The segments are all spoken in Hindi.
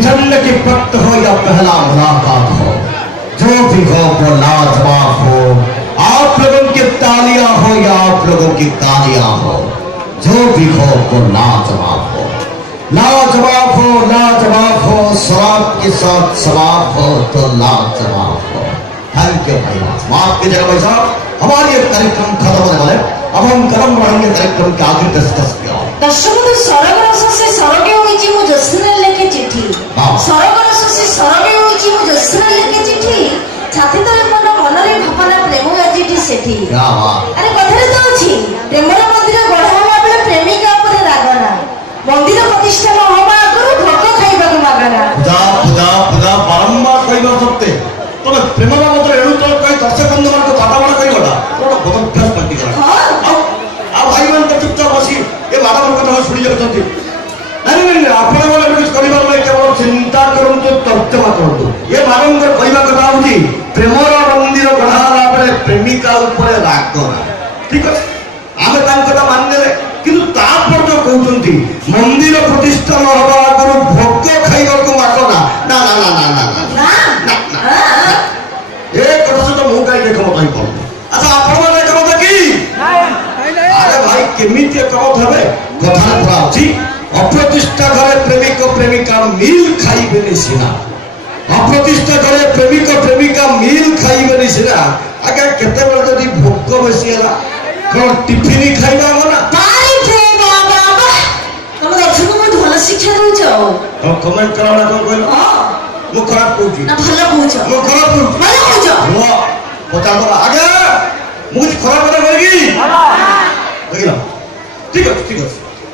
झंड की पक्त हो या पहला मुलाकात हो, जो भी हो वो लाजवाब हो। आप लोगों की तालियां हो या आप लोगों की तालियां हो, जो भी हो वो लाजवाब हो, लाजवाब हो, लाजवाब हो। शराब के साथ शराब हो तो लाजवाब हो। थैंक यू भाई, माफ कीजिएगा भाई साहब, हमारी एक कार्यक्रम खत्म होने वाले, अब हम कदम बढ़ाएंगे कार्यक्रम के आगे डिस्कस किया। दर्शक सरग रस से सरगे होइछि मु जोस्ना लेखे चिट्ठी, सरग रस से सरगे होइछि मु जोस्ना लेखे चिट्ठी, छाती तले मन मनरे भावना प्रेम आजिटी सेठी। क्या बात, अरे कथरे तो अछि प्रेमर मंदिर गढ़ा होला बेले प्रेमिका ऊपर रागना, मंदिर प्रतिष्ठा न होबा आगरु भोग खाइबा को मागना। पूजा पूजा पूजा बारंबार कहबा सत्ते तबे प्रेमर मंत्र एणु तो कई दर्शक बंधु मान को बाटाबाटा करिवला तोड़ बहुत अभ्यास करती करा। हां आ भाई मान तो चुपचाप बसी ए बाटाबाटा कथा सुनि जाउछंती। नहीं नहीं आपण बोले कुछ करिबार नै, केवल चिंता करंतु तर्जमा करंतु। ये बारंबार कहबा कथा होची प्रेमर मंदिर गढ़ाला बेले प्रेमिका ऊपर राग ना, ठीक है आमे तान कथा मानले, किंतु तापर जो कहउछंती मंदिर प्रतिष्ठा न होबा आगरु भोग खाइबा को मागना। ना ना ना ना ना ना ना ए कथा से तो मु काई देखो मत पड़। अच्छा आपण माने कथा की अरे भाई केमिति कथ हेबे कथा पूरा अछि। अप्रतिष्ठा घरे प्रेमिक प्रेमिका मिल खाइबेनी सिना, अप्रतिष्ठा घरे प्रेमिक प्रेमिका मिल खाइबेनी सिना। आगे केते बेले जदी भोग बेसी हला कोन टिफिन खाइबा ना ताई थे बाबा तुम देखो बहुत भल शिक्षा दउछ। हम कमेंट करावला कोन कहलो हां मु खराब कहूची ना भल कहूछ, मु खराब कहूची भल कहूछ। वो पता तो आगे मु कुछ खराब कथा कहगी देखिला। ठीक है ठीक है,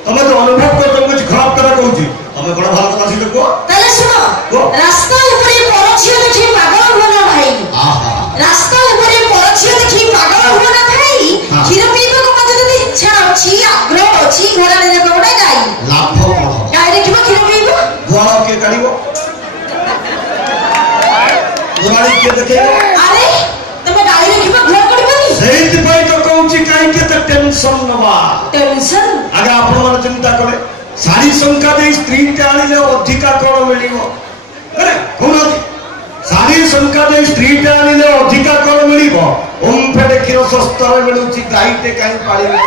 तमे तो अनुभव कर तुम कुछ खराब कथा कहूची, तमे बड़ा भल कथा सिख को ताले सुनो रास्ता ऊपर परछियो देखि पागल होना भाई। आहा रास्ता ऊपर परछियो देखि पागल होना भाई। क्षीर पीबा को मते जदी इच्छा अछि आग्रह अछि घरा ने कोडा गाई लाभ पड़ो गाई देखिबो क्षीर पीबो गुआला के काढिबो गुआली के देखेबो। अरे तमे गाई देखिबो घर करबनी सेहित पई तो कहूची काई के त टेंशन नबा। टेंशन आगे आपण मन चिंता करे सारी संख्या दे स्त्री के आनिले अधिका कोन मिलिबो। अरे कोन सारी संख्या दे स्त्री के आनिले अधिका कोन मिलिबो। ओम फेडे किरो सस्ता रे मिलुची गाईटे काई पाळिबो।